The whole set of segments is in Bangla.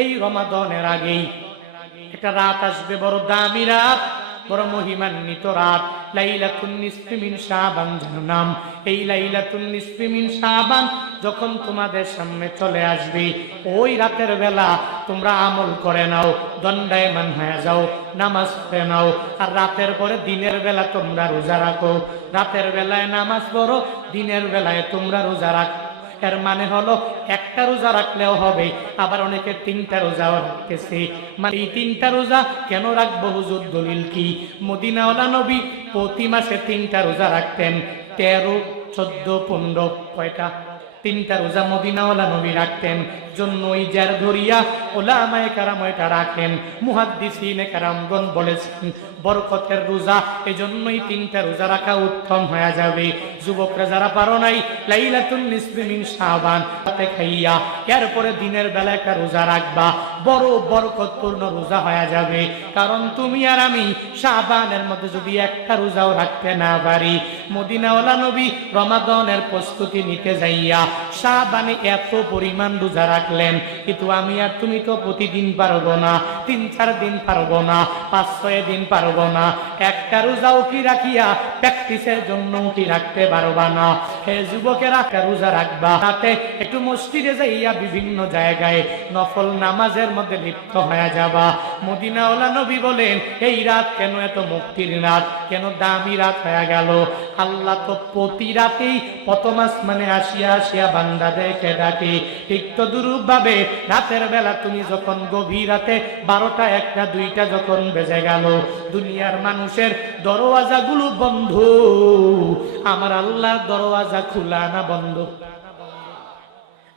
এই রমাদনের আগেই একটা রাত আসবে, বড় দামি রাত, বড় মহিমান্বিত রাত। লাইলাতুন নিসফি শাবান যেন নাম। এই লাইলাতুন নিসফি শাবান যখন তোমাদের সামনে চলে আসবে, ওই রাতের বেলা তোমরা আমল করে নাও, দণ্ডায়মান হয়ে যাও, নামাজ পড়ে নাও। আর রাতের পরে দিনের বেলা তোমরা রোজা রাখো। রাতের বেলায় নামাজ পড়ো, দিনের বেলায় তোমরা রোজা রাখো। এর মানে হলো একটা রোজা রাখলেও হবে, আবার অনেকে তিনটা রোজা রাখতেছে। মানে এই তিনটা রোজা কেন রাখব হুজুর দলিল কি? মদিনাওয়ালা নবী প্রতি মাসে তিনটা রোজা রাখতেন, তেরো, চোদ্দ, পনেরো, কয়টা? তিনটা রোজা মদিনাওয়ালা নবী রাখতেন। জন্য ওই যার ধরিয়া ওলা আমায় কারাম এটা রাখেন। মুহাদ্দিসিনে কারামগণ বলেছেন, বরকতের রোজা, এজন্যই তিনটা রোজা রাখা উত্তম হয়ে যাবে। যুবকরা যারা পারো নাই লাইলাতুল নিসফি মিন শাবান, রাতে খাইয়া এরপরে দিনের বেলা একটা রোজা রাখবা। বড় বরকতপূর্ণ রোজা হয়ে যাবে। কারণ তুমি আর আমি শাবানের মধ্যে যদি একটা রোজাও রাখতে না পারি, মদিনাওয়ালা নবী রমাদনের প্রস্তুতি নিতে যাইয়া শাবানে এত পরিমাণ রোজা রাখলেন, কিন্তু আমি আর তুমি তো প্রতিদিন পারব না, তিন, চার দিন পারব না, পাঁচ, ছয় দিন পারব না। একটা রোজাও কি রাখিয়া প্র্যাকটিসের জন্য কি রাখতে পারবা না? হে যুবকেরা, একটা রোজা রাখবা। তাতে একটু মসজিদে যাইয়া বিভিন্ন জায়গায় নফল নামাজের মধ্যে লিপ্ত হয়ে যাবা। মদিনাওয়ালা নবী বলেন, এই রাত কেন এত মুক্তির রাত? কেন দামি রাত হয়ে গেল? আল্লাহ তো প্রতি রাতেই প্রথম আসমানে আসিয়া আসিয়া বান্দা দেখে ডাকে। ঠিক তো দুরূপভাবে রাতের বেলা তুমি যখন গভীর রাতে বারোটা, একটা, দুইটা যখন বেজে গেল, দুনিয়ার মানুষের দরওয়াজাগুলো বন্ধ। আমার আল্লাহ দরওয়াজা খোলা না বন্ধ।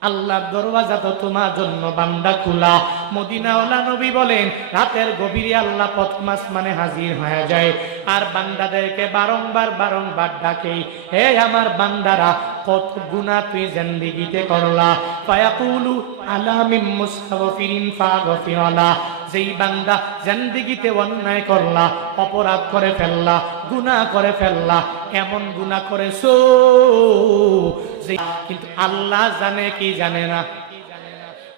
আল্লাহর দরওয়াজা তো তোমার জন্য বান্দা খোলা। মদিনাওয়ালা নবী বলেন, রাতের গভীরে আল্লাহ পথমাস মানে হাজির হয়ে যায়। আর বান্দাদেরকে বারংবার বারংবার ডাকে, হে আমার বান্দারা, কত গুণা তুই জিন্দেগিতে করলা? ফায়াকুলু আলামিম মুস্তাগফিরিন ফাগফিরালা যেই বান্দা জিন্দেগিতে অন্যায় করলা, অপরাধ করে ফেললা গুনাহ করে ফেললা, এমন গুনাহ করেছ? কিন্তু আল্লাহ জানে কি জানে না।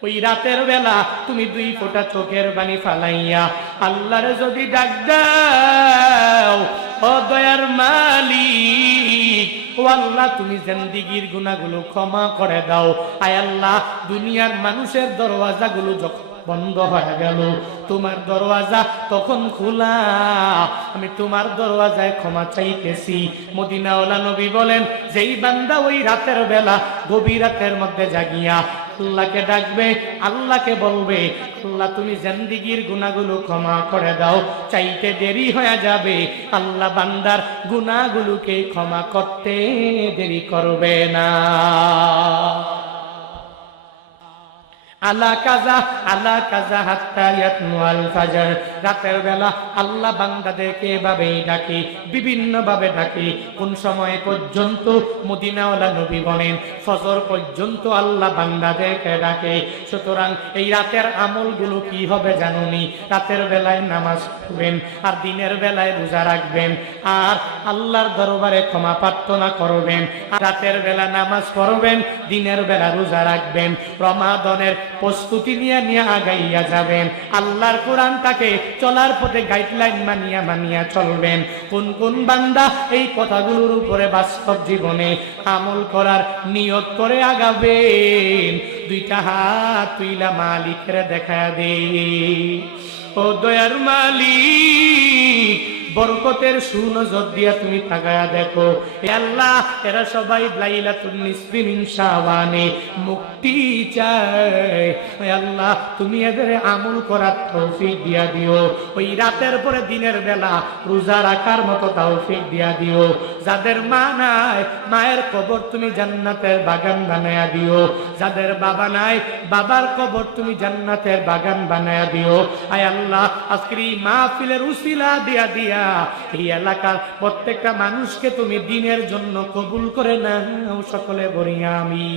ওই রাতের বেলা তুমি দুই ফোঁটা চোখের বাণী ফালাইয়া আল্লাহরে যদি ডাক দাও, ও দয়ার মালিক, ও আল্লাহ, তুমি জিন্দিগির গুণাগুলো ক্ষমা করে দাও। আয় আল্লাহ, দুনিয়ার মানুষের দরওয়াজাগুলো যখন বন্ধ হয়ে গেল। তোমার দরওয়াজা তখন খোলা। আমি তোমার দরওয়াজায় ক্ষমা চাইতেছি। মদিনাওয়ালা নবী বলেন, যেই বান্দা ওই রাতের বেলা গভীর রাতের মধ্যে জাগিয়া আল্লাহকে ডাকবে, আল্লাহকে বলবে, আল্লাহ, তুমি জিন্দিগির গুনাহগুলো ক্ষমা করে দাও। চাইতে দেরি হয়ে যাবে। আল্লাহ বান্দার গুনাহগুলোকে ক্ষমা করতে দেরি করবে না। আলা কাজা আলা কাজা হাত্তা ইয়াতনুয়াল ফাজর। রাতের বেলা আল্লাহ বান্দাদেরকে এভাবেই ডাকে বিভিন্ন ভাবে ডাকে। কোন সময় পর্যন্ত মদিনাওয়ালা নবী বলেন, ফজর পর্যন্ত আল্লাহ বান্দাদেরকে ডাকে। সুতরাং এই রাতের আমলগুলো কি হবে জানুনি? রাতের বেলায় নামাজ পড়বেন আর দিনের বেলায় রোজা রাখবেন আর আল্লাহর দরবারে ক্ষমা প্রার্থনা করবেন। রাতের বেলা নামাজ পড়বেন, দিনের বেলা রোজা রাখবেন। রমাদনের প্রস্তুতি নিয়ে নিয়ে আগাইয়া যাবেন। আল্লাহর কোরআন তাকে চলার পথে গাইডলাইন মানিয়া মানিয়া চলবেন। কোন কোন বান্দা এই কথাগুলোর উপরে বাস্তব জীবনে আমল করার নিয়ত করে আগাবেন। দুইটা হাত তুইলা মালিকের দেখা দে। ও দয়ার মালিক বরকতের সুনজর দিয়া তুমি তাকায়া দেখো। আল্লাহ, এরা সবাই লাইলাতুন নিসফি মিন শাবানে মুক্তি চায়। আল্লাহ, তুমি এদের আমল করার তৌফিক দিয়া দিও। ওই রাতের পরে দিনের বেলা রোজা রাখার মতো তৌফিক দিয়া দিও। যাদের মা নাই, মায়ের কবর তুমি জান্নাতের বাগান বানায়া দিও। যাদের বাবা নাই, বাবার কবর তুমি জান্নাতের বাগান বানায়া দিও। আয় আল্লাহ, আজকের এই মাহফিলের উসিলা দিয়া দিয়া এই এলাকার প্রত্যেকটা মানুষকে তুমি দিনের জন্য কবুল করে নাও সকলে বলি আমি